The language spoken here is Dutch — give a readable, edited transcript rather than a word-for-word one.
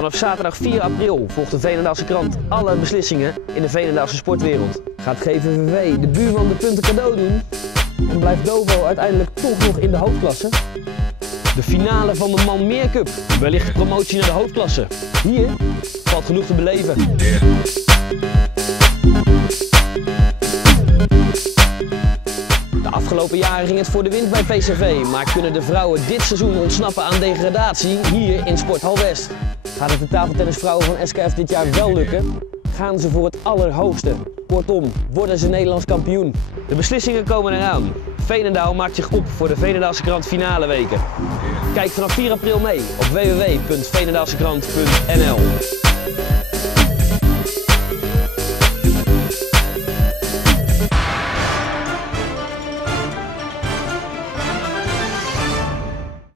Vanaf zaterdag 4 april volgt de Veenendaalse krant alle beslissingen in de Veenendaalse sportwereld. Gaat GVVV de buurman de punten cadeau doen? En blijft Dovo uiteindelijk toch nog in de hoofdklasse? De finale van de Man Meer Cup, wellicht de promotie naar de hoofdklasse. Hier valt genoeg te beleven. De afgelopen jaren ging het voor de wind bij VCV, maar kunnen de vrouwen dit seizoen ontsnappen aan degradatie hier in Sporthal West? Gaat het de tafeltennisvrouwen van SKF dit jaar wel lukken? Gaan ze voor het allerhoogste? Kortom, worden ze Nederlands kampioen? De beslissingen komen eraan. Veenendaal maakt zich op voor de Veenendaalse krant finale weken. Kijk vanaf 4 april mee op www.veenendaalsekrant.nl.